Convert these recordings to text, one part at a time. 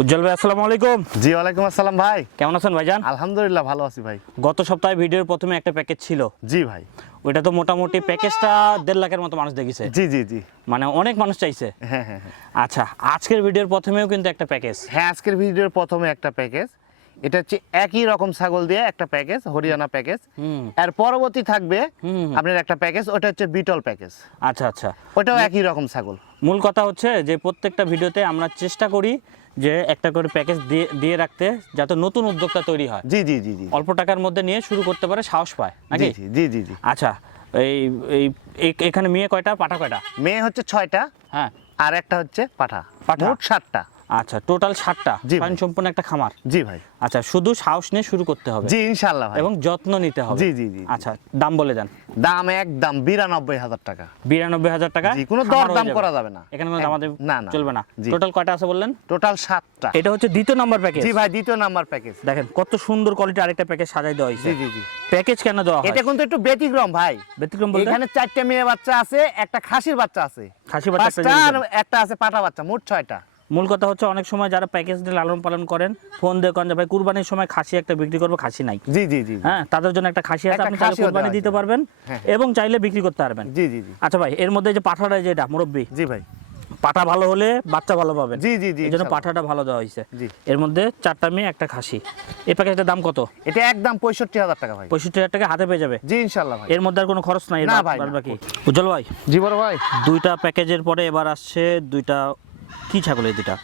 উজ্জ্বল ভাই আসসালামু আলাইকুম। জি ওয়ালাইকুম আসসালাম ভাই, কেমন আছেন ভাইজান? আলহামদুলিল্লাহ ভালো আছি ভাই। গত সপ্তাহে ভিডিওর প্রথমে একটা প্যাকেজ ছিল, জি ভাই। ওইটা তো মোটামুটি প্যাকেজটা 1.5 লাখের মতো মানুষ দেখেছে। জি জি জি। মানে অনেক মানুষ চাইছে। হ্যাঁ হ্যাঁ হ্যাঁ। আচ্ছা, আজকের ভিডিওর প্রথমেও কিন্তু একটা প্যাকেজ। হ্যাঁ, আজকের ভিডিওর প্রথমে একটা প্যাকেজ, এটা হচ্ছে একই রকম ছাগল দিয়ে একটা প্যাকেজ, হরিয়ানা প্যাকেজ। এর পরবর্তী থাকবে আপনার একটা প্যাকেজ, ওটা হচ্ছে বিটল প্যাকেজ। আচ্ছা আচ্ছা, ওটাও একই রকম ছাগল। মূল কথা হচ্ছে যে প্রত্যেকটা ভিডিওতে আমরা চেষ্টা করি যে একটা করে প্যাকেজ দিয়ে রাখতে, যাতে নতুন উদ্যোক্তা তৈরি হয়। জি জি জি জি। অল্প টাকার মধ্যে নিয়ে শুরু করতে পারে, সাহস পায় নাকি? জি জি জি জি। আচ্ছা, এই এখানে মেয়ে কয়টা, পাঠা কয়টা? মেয়ে হচ্ছে 6টা, হ্যাঁ, আর একটা হচ্ছে পাঠা। পাঠা। মোট 7টা। আচ্ছা, টোটাল 7টা। জি ভাই। সম্পূর্ণ একটা খামার। জি ভাই। আচ্ছা, শুধু সাহস নিয়ে শুরু করতে হবে। জি ইনশাআল্লাহ ভাই। এবং যত্ন নিতে হবে। জি জি জি। আচ্ছা, দাম বলে দেন। দাম একদম 92,000 টাকা। 92,000 টাকা। জি, কোনো খামার দর হয়ে দাম যাবে। করা যাবে না। এখানে কোনো দামাদামি না না চলবে না। জি। টোটাল কয়টা আছে বললেন? টোটাল 7টা। এটা হচ্ছে দ্বিতীয় নাম্বার প্যাকেজ। জি ভাই, দ্বিতীয় নাম্বার প্যাকেজ। দেখেন কত সুন্দর কোয়ালিটি আরেকটা প্যাকেজ সাজাই দেওয়া হয়েছে। জি জি জি। প্যাকেজ কেন দেওয়া হয়? এটা কিন্তু একটু ব্যতিক্রম ভাই। ব্যতিক্রম বলতে? এখানে 4টে মেয়ে বাচ্চা আছে, একটা খাসির বাচ্চা আছে, খাসি বাচ্চা একটা 5টা, আর জিনিস। একটা আছে পাঠা বাচ্চা, মোট 6টা। মূল কথা হচ্ছে অনেক সময় যারা প্যাকেজ দিয়ে লালন পালন করেন, ফোন দিয়ে কন যে ভাই কুরবানির সময় খাসি একটা বিক্রি করবো, খাসি নাই। জি জি জি। হ্যাঁ, তাদের জন্য একটা খাসি আছে, একটা আপনি চাইলে খাসিও কুরবানি দেওয়া দিতে আছে। পারবেন হ্যাঁ। এবং চাইলে বিক্রি করতে পারবেন। জি জি জি। আচ্ছা ভাই, এর মধ্যে যে পাঠাটা যেটা মুরব্বি, জি ভাই। পাঠা ভালো হলে বাচ্চা ভালো পাবেন। জি জি জি। এই জন্য ইনশাআল্লাহ। পাঠাটা ভালো দেওয়া হয়েছে। জি। এর মধ্যে 4টা মেয়ে একটা খাসি। এই প্যাকেজটার দাম কত? এটা একদম 65,000 টাকা ভাই। 65,000 টাকা হাতে পেয়ে যাবে। জি ইনশাআল্লাহ ভাই। এর মধ্যে আর কোনো খরচ নাই? না ভাই, না। বাকি উজ্জ্বল ভাই, জি বড় ভাই। 2টা প্যাকেজের পরে এবার আসছে 2টা কি ছাগল? এই 2টা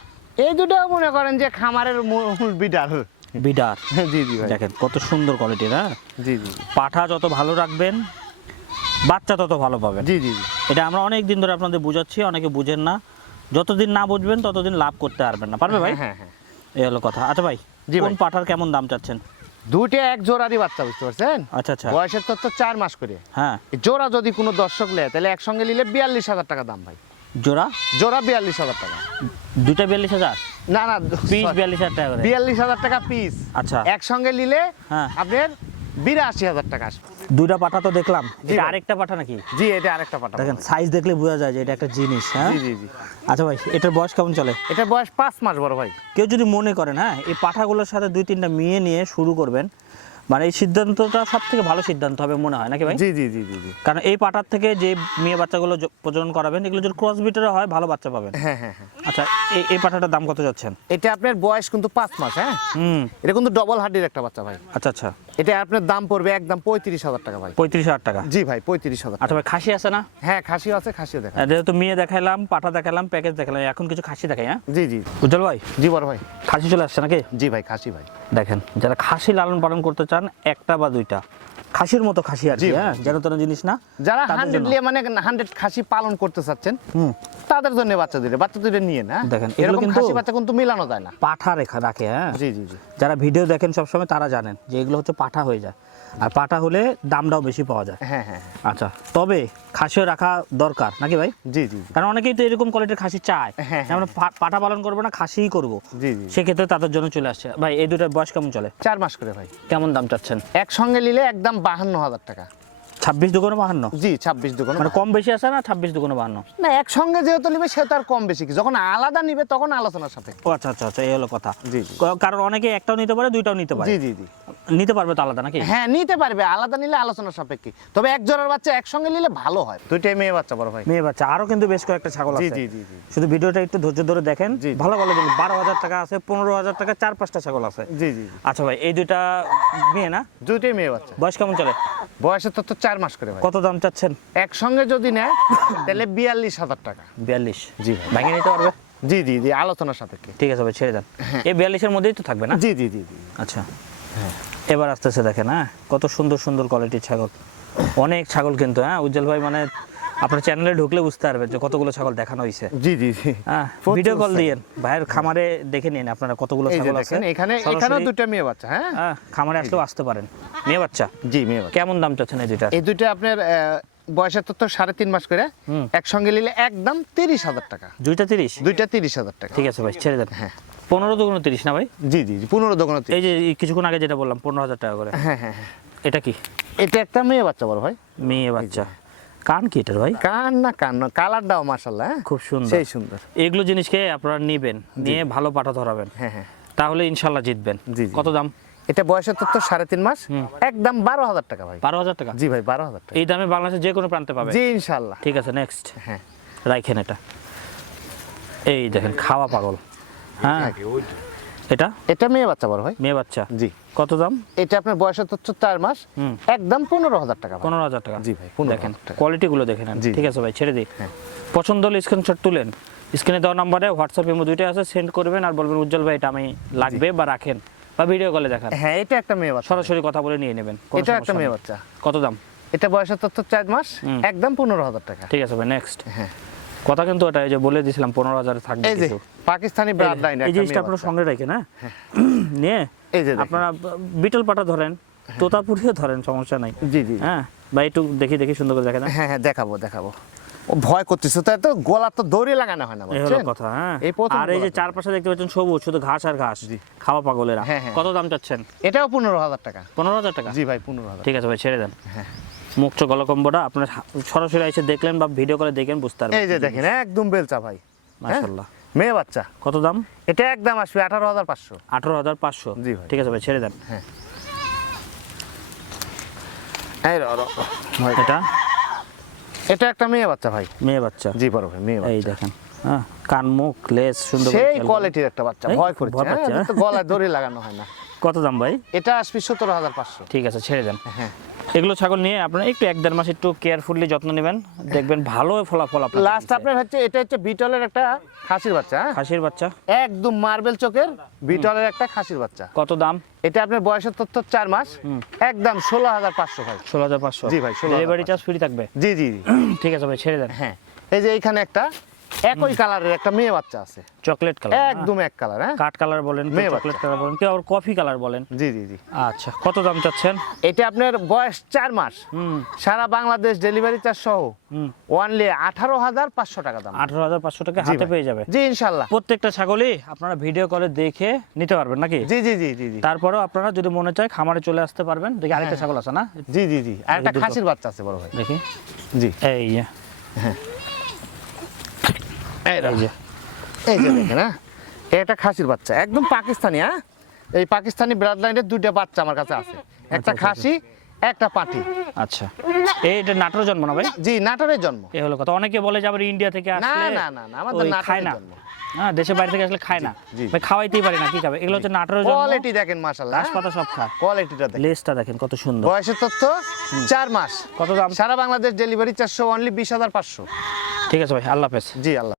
এই দুটো মনে করেন যে খামারের মূল বিডাল। বিডার। জি জি ভাই। দেখেন কত সুন্দর কোয়ালিটির। হ্যাঁ, জি জি জি। পাঠা যত ভালো রাখবেন বাচ্চা তত ভালো পাবেন। জি জি জি। এটা আমরা অনেক দিন ধরে আপনাদের বুঝাচ্ছি, অনেকে বুঝেন না। যতদিন না বুঝবেন ততদিন লাভ করতে পারবেন না। পারবে ভাই? হ্যাঁ হ্যাঁ। এই হলো কথা। আচ্ছা ভাই, জি কোন ভাই। পাঠার কেমন দাম চাচ্ছেন? দুটো এক জোড়ারই বাচ্চা, বুঝতে পারছেন? আচ্ছা আচ্ছা। বয়সের তো 4 মাস করে। হ্যাঁ, এই জোড়া যদি কোনো দর্শক নেয় তাহলে একসঙ্গে নিলে 42,000 টাকা দাম ভাই। জোড়া জোড়া 42,000 টাকা। 2টা 42,000, না না, পিস 42,000 টাকা করে। 42,000 টাকা পিস। আচ্ছা। একসঙ্গে নিলে হ্যাঁ। আপনার 82,000 টাকা আসবে। 2টা পাঠা তো দেখলাম, জি এটা ভাই। আরেকটা পাঠা নাকি? জি, এটা আরেকটা পাঠা। দেখেন সাইজ দেখলে বোঝা যায় যে এটা একটা জিনিস। হ্যাঁ, জি জি জি। আচ্ছা ভাই, এটার বয়স কেমন চলে? এটা বয়স 5 মাস বড় ভাই। কেউ যদি মনে করেন হ্যাঁ এই পাঠাগুলোর সাথে 2-3টা মেয়ে নিয়ে শুরু করবেন, মানে এই সিদ্ধান্তটা সব থেকে ভালো সিদ্ধান্ত হবে মনে হয় নাকি ভাই? জি জি জি জি জি। কারণ এই পাঠার থেকে যে মেয়ে বাচ্চাগুলো প্রজনন করাবেন, এগুলো যদি ক্রস বিটারে হয় ভালো বাচ্চা পাবেন। হ্যাঁ হ্যাঁ হ্যাঁ। আচ্ছা, এই পাঠাটার দাম কত যাচ্ছেন? এটা আপনার বয়স কিন্তু 5 মাস। হ্যাঁ, এটা কিন্তু ডবল হাড্ডির একটা বাচ্চা ভাই। আচ্ছা আচ্ছা। এটা আপনার দাম পড়বে একদম 35,000 টাকা ভাই। 35,000 টাকা। জি ভাই, 35,000 আচ্ছা টাকা। ভাই, খাসি আছে না? হ্যাঁ, খাসিও আছে, খাসিও দেখা। যেহেতু মেয়ে দেখাইলাম, পাঠা দেখালাম, প্যাকেজ দেখালাম, এখন কিছু খাসি দেখাই। হ্যাঁ জি জি উজ্জ্বল ভাই, জি বড় ভাই। খাসি চলে আসছে নাকি? জি ভাই, খাসি ভাই। দেখেন, যারা খাসি লালন পালন করতে চান, একটা বা 2টা খাসির মতো খাসি আর জি কি, ভাই। হ্যাঁ, যেন তেন জিনিস না। যারা তাদের জন্য। 100 মানে 100 খাসি পালন করতে চাচ্ছেন, তাদের জন্য বাচ্চা দুটো নিয়ে না। দেখেন, এগুলো এরকম কিন্তু খাসি বাচ্চা কিন্তু মিলানো যায় না। পাঠা রেখা রাখে। হ্যাঁ, জি জি জি। যারা ভিডিও দেখেন সবসময় তারা জানেন যে এগুলো হচ্ছে পাঠা হয়ে যায়, আর পাঠা হলে দামটাও বেশি পাওয়া যায়। হ্যাঁ হ্যাঁ। আচ্ছা, তবে খাসিও রাখা দরকার নাকি ভাই? জি জি জি। কারণ অনেকেই তো এরকম কোয়ালিটির খাসি চায়, হ্যাঁ, আমরা পাঠা পালন করবো না, খাসিই করবো। জি জি। সেক্ষেত্রে তাদের জন্য চলে আসছে। ভাই, এই দুটার বয়স কেমন চলে? 4 মাস করে ভাই। কেমন দাম চাচ্ছেন? একসঙ্গে নিলে একদম 52,000 টাকা। 26 দুগুণ 52? জি, 26 দোকান। মানে কম বেশি আছে না? 26 দুগুণ 52? না, একসঙ্গে যেহেতু নিবে সে তো আর কম বেশি কি, যখন আলাদা নিবে তখন আলোচনার সাথে। ও আচ্ছা আচ্ছা আচ্ছা, এই হলো কথা। জি জি। কারণ অনেকে একটাও নিতে পারে, 2টাও নিতে পারে। জি জি জি। নিতে পারবে তো আলাদা নাকি? হ্যাঁ, নিতে পারবে, আলাদা নিলে আলোচনার সাপেক্ষে। তবে এক জোড়ার বাচ্চা একসঙ্গে নিলে ভালো হয়। দুইটাই মেয়ে বাচ্চা বড় ভাই। মেয়ে বাচ্চা আরো কিন্তু বেশ কয়েকটা ছাগল জি আছে। জি জি জি। শুধু ভিডিওটা একটু ধৈর্য ধরে দেখেন। জি, জি। ভালো ভালো জিনিস, 12,000 টাকা আছে, 15,000 টাকা, 4-5টা ছাগল আছে। জি জি জি। আচ্ছা ভাই, এই 2টা মেয়ে না? দুইটাই মেয়ে বাচ্চা। বয়স কেমন চলে? বয়সে তো 4 মাস করে ভাই। কত দাম চাচ্ছেন? একসঙ্গে যদি নেয় তাহলে 42,000 টাকা। 42? জি ভাই। ভেঙে নিতে পারবে? জি জি জি, আলোচনার সাপেক্ষে। ঠিক আছে ভাই, ছেড়ে দেন। এই 42-এর মধ্যেই তো থাকবে না? জি জি জি জি। আচ্ছা, এবার আসতেছে দেখেন। হ্যাঁ, কত সুন্দর সুন্দর কোয়ালিটির ছাগল, অনেক ছাগল কিন্তু। হ্যাঁ উজ্জ্বল ভাই, মানে আপনার চ্যানেলে ঢুকলে বুঝতে পারবেন যে কতগুলো ছাগল দেখানো হয়েছে। জি জি জি। হ্যাঁ, ভিডিও কল দিয়েন, ভাইয়ের খামারে দেখে নিন আপনারা কতগুলো এই যে ছাগল আছে। দেখেন, এখানেও সরাসরি, দুটো মেয়ে বাচ্চা। হ্যাঁ, খামারে আসলেও আসতে পারেন। মেয়ে বাচ্চা? জি মেয়ে বাচ্চা। কেমন দাম চাচ্ছেন এই 2টার? এই দুটো আপনার বয়সের তো 3.5 মাস করে। একসঙ্গে নিলে একদম 30,000 টাকা। 2টা 30? দুইটা 30,000 টাকা। ঠিক আছে ভাই, ছেড়ে দেন। হ্যাঁ। 15 দুগুণ 30 না ভাই? জি জি জি, 15 দোকানে। এই যে কিছুক্ষণ আগে যেটা বললাম 15,000 টাকা করে, হ্যাঁ হ্যাঁ হ্যাঁ। এটা কি? এটা একটা মেয়ে বাচ্চা বড় ভাই। মেয়ে বাচ্চা। কান কি এটার ভাই? কান না কালারটাও মাশাআল্লাহ খুব সুন্দর। সেই সুন্দর। এগুলো জিনিসকে আপনারা নেবেন, নিয়ে ভালো পাঠা ধরাবেন, হ্যাঁ হ্যাঁ তাহলে ইনশাল্লাহ জিতবেন। জি, জি। কত দাম? এটা বয়সের তথ্য 3.5 মাস, একদম 12,000 টাকা ভাই। 12,000 টাকা? জি ভাই 12,000 টাকা। এই দামে বাংলাদেশের যে কোনো প্রান্তে পাবে? জি ইনশাআল্লাহ। ঠিক আছে, নেক্সট হ্যাঁ রাখেন এটা। এই দেখেন খাওয়া পাগল। হ্যাঁ, এটা এটা মেয়ে বাচ্চা বড় ভাই। মেয়ে বাচ্চা। জি। কত দাম? এটা আপনার বয়সের তথ্য 4 মাস, একদম 15,000 টাকা ভাই। 15,000 টাকা? জি ভাই 15,000 দেখেন টাকা। কোয়ালিটিগুলো দেখে নেন। জি, ঠিক আছে ভাই, ছেড়ে দিই। হ্যাঁ। পছন্দ হলে স্ক্রিনশট তুলেন, স্ক্রিনে দেওয়া নাম্বারে হোয়াটসঅ্যাপ ইমো দুইটাই আছে, সেন্ড করবেন আর বলবেন উজ্জ্বল ভাই এটা আমি লাগবে বা রাখেন, বা ভিডিও কলে দেখান, হ্যাঁ এটা একটা মেয়ে বাচ্চা। সরাসরি কথা বলে নিয়ে নেবেন। কোনো এটা একটা সমস্যা মেয়ে নেই। বাচ্চা। কত দাম? এটা বয়সের তথ্য 4 মাস, একদম 15,000 টাকা। ঠিক আছে ভাই, নেক্সট হ্যাঁ কথা কিন্তু এটা এই যে বলে দিয়েছিলাম 15,000 থাকবে এই যে কিছু। পাকিস্তানি ব্রাড লাইন এই জিনিসটা আপনারা সঙ্গে রাখেন, হ্যাঁ নিয়ে এই যে দেখেন। আপনারা বিটল পাটা ধরেন, তোতাপুরিও ধরেন, সমস্যা নাই। জি জি হ্যাঁ ভাই, একটু দেখি সুন্দর করে দেখেন। হ্যাঁ হ্যাঁ দেখাবো। ও ভয় করতেছে, তাই তো গলা তো দড়ি লাগানো হয় না এই হলো বুঝছেন? কথা। হ্যাঁ, এই প্রথম আর এই যে গলা চারপাশে দেখতে পাচ্ছেন সবুজ, শুধু ঘাস আর ঘাস, খাওয়া পাগলেরা। হ্যাঁ, হ্যাঁ। কত দাম চাচ্ছেন? এটাও 15,000 টাকা। 15,000 টাকা? জি ভাই 15,000। ঠিক আছে ভাই, ছেড়ে দেন। হ্যাঁ। মুক্ত গলকম্বটা আপনার সরাসরি এসে দেখলেন বা ভিডিও করে দেখেন, বুঝতে পারবেন। এই যে দেখেন একদম বেলচা ভাই, মাশাআল্লাহ। মেয়ে বাচ্চা। কত দাম? এটা একদম আসবে 18,500। 18,500? জি ভাই। ঠিক আছে ভাই, ছেড়ে দেন। এই ভাই এটা এটা একটা মেয়ে বাচ্চা ভাই। মেয়ে বাচ্চা? জি বড় ভাই মেয়ে এই বাচ্চা। দেখেন, হ্যাঁ কান মুখ লেজ সুন্দর করে সেই খেয়াল করুন। কোয়ালিটির একটা বাচ্চা, এই, ভয় করছে, ভয় পাচ্ছে, হ্যাঁ, তো গলায় দড়ি লাগানো হয় না। কত দাম ভাই? এটা আসবে 17,500। ঠিক আছে, ছেড়ে দেন। হ্যাঁ এগুলো ছাগল নিয়ে আপনারা একটু 1-1.5 মাস একটু কেয়ারফুলি যত্ন নেবেন, দেখবেন ভালো ফলাফল আপনার। লাস্ট আপনার হচ্ছে এটা হচ্ছে বিটলের একটা খাসির বাচ্চা, হ্যাঁ? খাসির বাচ্চা? একদম মার্বেল চোখের বিটলের একটা খাসির বাচ্চা। কত দাম? এটা আপনার বয়সের তথ্য 4 মাস, একদম 16,500 ভাই। 16,500? জি ভাই, 16,500 ডেলিভারি চার্জ ফ্রি থাকবে? জি জি জি। ঠিক আছে ভাই, ছেড়ে দেন। হ্যাঁ এই যে এইখানে একটা একই কালারের একটা মেয়ে বাচ্চা আছে, চকলেট কালার? একদম এক কালার, হ্যাঁ কাঠ কালার বলেন, মেয়ে চকলেট বাচ্চা। কালার বলেন, কেউ আবার কফি কালার বলেন। জি জি জি। আচ্ছা, কত দাম চাচ্ছেন? এটা আপনার বয়স 4 মাস, সারা বাংলাদেশ ডেলিভারি চার্জ সহ ওনলি 18,500 টাকা দাম। 18,500 টাকা জি হাতে ভাই। পেয়ে যাবে? জি ইনশাআল্লাহ। প্রত্যেকটা ছাগলই আপনারা ভিডিও কলে দেখে নিতে পারবেন নাকি? জি জি জি জি জি। তারপরেও আপনারা যদি মনে চায় খামারে চলে আসতে পারবেন। দেখি আরেকটা ছাগল আছে না? জি জি জি, আর একটা দুটো। খাসির বাচ্চা আছে বড় ভাই। দেখি, জি এই যে, এই এই যে এই যে দেখেন, হ্যাঁ এটা খাসির বাচ্চা, একদম পাকিস্তানি, হ্যাঁ এই পাকিস্তানি ব্লাড লাইনের দুইটা বাচ্চা আমার কাছে আছে, একটা খাসি একটা পাঠি। আচ্ছা, এটা নাটোর জন্ম না ভাই? জি নাটোরের জন্ম। এই হলো কথা। অনেকে বলে যে আবার ইন্ডিয়া থেকে না আসলে না না না, আমাদের ওই খায় নাটোরের না, জন্ম। হ্যাঁ দেশের বাইরে থেকে আসলে খায় না, জি। ভাই খাওয়াইতেই পারি না, কি খাবে? এগুলো হচ্ছে নাটোরের জন্ম, কোয়ালিটি দেখেন মাশাআল্লাহ, ঘাস পাতা সব খায়। কোয়ালিটিটা দেখেন। লেজটা দেখেন কত সুন্দর। বয়সের তথ্য 4 মাস, কত দাম? সারা বাংলাদেশ ডেলিভারি চার্জ অনলি 20,500। ঠিক আছে ভাই, আল্লাহ হাফেজ। জি আল্লাহ।